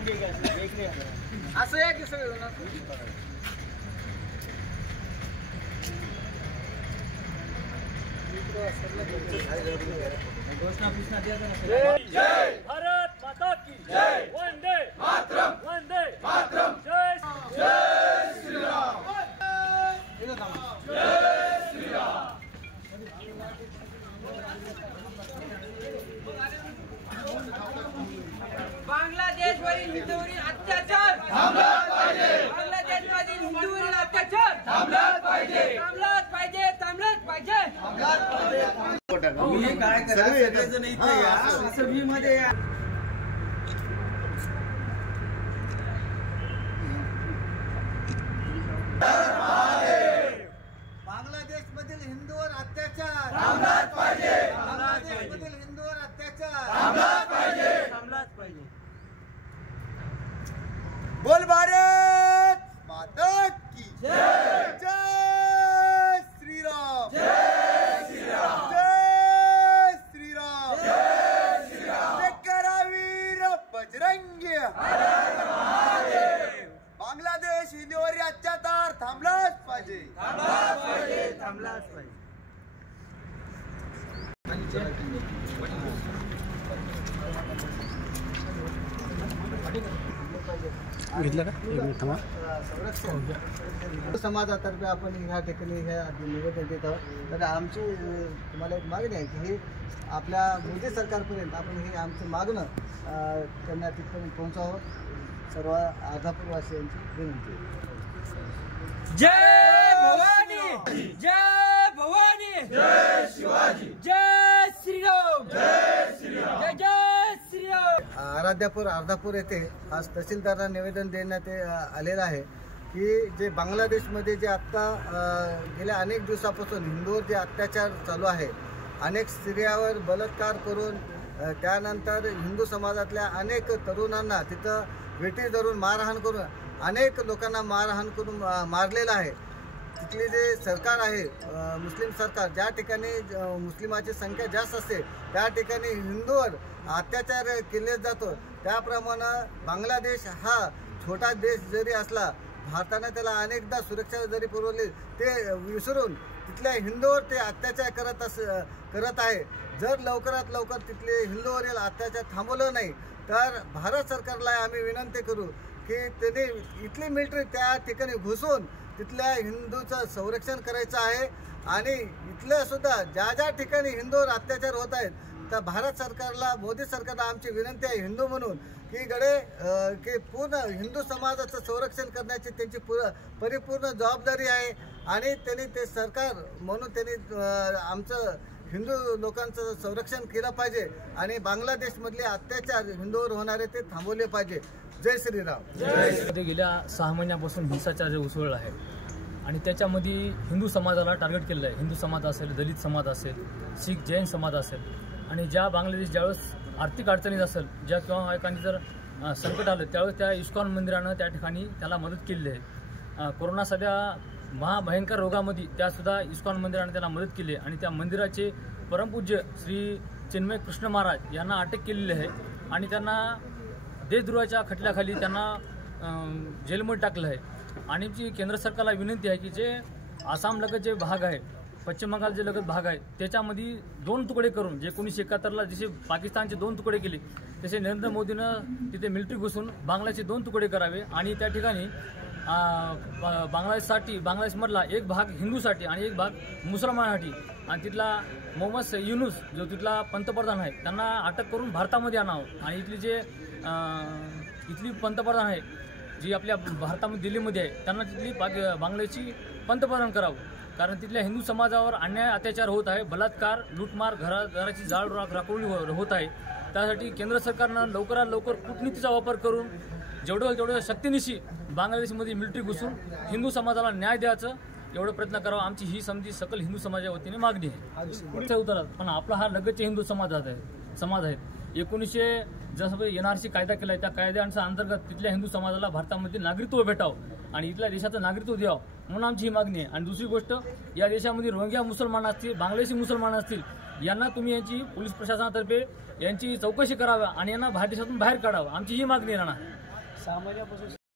असं आहे की सगळं जय भारत माता की जय, वंदे मातरम, वंदे मातरम, जय श्रीराम, जय श्रीराम। बांगलादेशवरील हिंदूवरील अत्याचार थांबलाच पाहिजे, बांगलादेशवरील हिंदूवरील अत्याचार थांबलाच पाहिजे, थांबलाच पाहिजे, थांबलाच पाहिजे। मी काय करायचं नाही इथे या सभेमध्ये बांगलादेश मधील हिंदूवर अत्याचार थांबलाच पाहिजे, बांगलादेश मधील हिंदूवर अत्याचार थांबलाच पाहिजे, थांबलाच पाहिजे। बोल भारत माता की जय, जय श्रीराम, जय श्रीराम, जय श्रीराम, जय श्रीराम, जय करावीर बजरंगी, हर हर महादेव। बांगलादेश हिंदूवर अत्याचार थांबलाच पाहिजे, थांबलाच पाहिजे, थांबलाच पाहिजे। घेतलं का? एक मिनिट थांबा। संरक्षण समाजातर्फे आपण ह्या ठिकाणी हे निवेदन देत आहोत। तर आमची तुम्हाला एक मागणी आहे की हे आपल्या मोदी सरकारपर्यंत आपण हे आमचं मागणं त्यांना तिथपर्यंत पोहोचावं, सर्व अर्धापूरवासियांची विनंती आहे। जय भवानी, जय भवानी, जय शिवाजी, जय श्रीराम, जय श्रीराम, जय जय श्रीराम। आराध्यापूर अर्धापूर येथे आज तहसीलदारांना निवेदन देण्यात आलेलं आहे की जे बांगलादेशमध्ये जे आत्ता गेल्या अनेक दिवसापासून हिंदूवर जे अत्याचार चालू आहे, अनेक स्त्रियावर बलात्कार करून त्यानंतर हिंदू समाजातल्या अनेक तरुणांना तिथं वेठी धरून मारहाण करून अनेक लोकांना मारहाण करून मारलेलं आहे। तिथले जे सरकार आहे मुस्लिम सरकार, ज्या ठिकाणी मुस्लिमाची संख्या जास्त असते त्या ठिकाणी हिंदूवर अत्याचार केले जातो। त्याप्रमाणे बांगलादेश हा छोटा देश जरी असला, भारताने त्याला अनेकदा सुरक्षा जरी पुरवली, ते विसरून तिथल्या हिंदूवर ते अत्याचार करत आहे। जर लवकरात लवकर तिथले हिंदूवरील अत्याचार थांबवलं नाही तर भारत सरकारला आम्ही विनंती करू की त्यांनी इथली मिलिटरी त्या ठिकाणी घुसून तिथल्या हिंदूचं संरक्षण करायचं आहे। आणि इथल्या सुद्धा ज्या ज्या ठिकाणी हिंदूवर अत्याचार होत आहेत तर भारत सरकारला, मोदी सरकारला आमची विनंती आहे हिंदू म्हणून की की पूर्ण हिंदू समाजाचं संरक्षण करण्याची त्यांची परिपूर्ण जबाबदारी आहे। आणि त्यांनी ते सरकार म्हणून त्यांनी आमचं हिंदू लोकांचं संरक्षण केलं पाहिजे आणि बांगलादेशमधले अत्याचार हिंदूवर होणारे ते थांबवले पाहिजे। जय श्रीराम। गेल्या 6 महिन्यापासून हिंसाचार जे उसळला आहे आणि त्याच्यामध्ये हिंदू समाजाला टार्गेट केलेलं आहे। हिंदू समाज असेल, दलित समाज असेल, शीख जैन समाज असेल आणि ज्या बांगलादेश ज्यावेळेस आर्थिक अडचणीत असेल, ज्या किंवा एखादी जर संकट आलं त्यावेळेस त्या इस्कॉन मंदिरानं त्या ठिकाणी त्याला मदत केलेली आहे। कोरोना सध्या महाभयंकर रोगामध्ये त्यासुद्धा इस्कॉन मंदिराने त्याला मदत केली आहे आणि त्या मंदिराचे परमपूज्य श्री चिन्मय कृष्ण महाराज यांना अटक केलेली आहे आणि त्यांना देशद्रोहाच्या खटल्याखाली त्यांना जेलमध्ये टाकलं आहे। आणि जी केंद्र सरकारला विनंती आहे की जे आसाम लगत जे भाग आहे, पश्चिम बंगाल जे लगत भाग आहे, त्याच्यामध्ये 2 तुकडे करून जे 1971ला जसे पाकिस्तानचे 2 तुकडे केले तसे नरेंद्र मोदीनं तिथे मिलिटरी घुसून बांगलादेशचे 2 तुकडे करावे आणि त्या ठिकाणी बांगलादेशमधला एक भाग हिंदूसाठी आणि एक भाग मुसलमानासाठी आणि तिथला मोहम्मद युनूस जो तिथला पंतप्रधान आहे त्यांना अटक करून भारतामध्ये आणावं आणि इथली पंतप्रधान आहे जी आपल्या भारतामध्ये दिल्लीमध्ये आहे त्यांना तिथली बांगलादेशची पंतप्रधान करावं, कारण तिथल्या हिंदू समाजावर अन्याय अत्याचार होत आहे, बलात्कार, लूटमार, घराची जाळ राखोळी होत आहे। त्यासाठी केंद्र सरकारनं लवकरात लवकर कूटनीतीचा वापर करून जेवढं शक्तीनिशी बांगलादेशमध्ये मिलिटरी घुसून हिंदू समाजाला न्याय द्यायचं एवढं प्रयत्न करावा, आमची ही समजी सकल हिंदू समाजाच्या वतीने मागणी आहे। पुढच्या उतरात पण आपला हा लगतचे हिंदू समाज आहेत। 1900 जसं NRC कायदा केला आहे त्या कायद्याच्या अंतर्गत तिथल्या हिंदू समाजाला भारतामध्ये नागरिकत्व भेटावं आणि इथल्या देशाचं नागरिकत्व द्यावं म्हणून आमची ही मागणी आहे। आणि दुसरी गोष्ट, या देशामध्ये रोहिंग्या मुसलमान असतील, बांगलादेशी मुसलमान असतील, यांना तुम्ही यांची पोलीस प्रशासनातर्फे यांची चौकशी करावी आणि यांना भारत देशातून बाहेर काढावं, आमची ही मागणी राहणार। 6 महिन्यापासून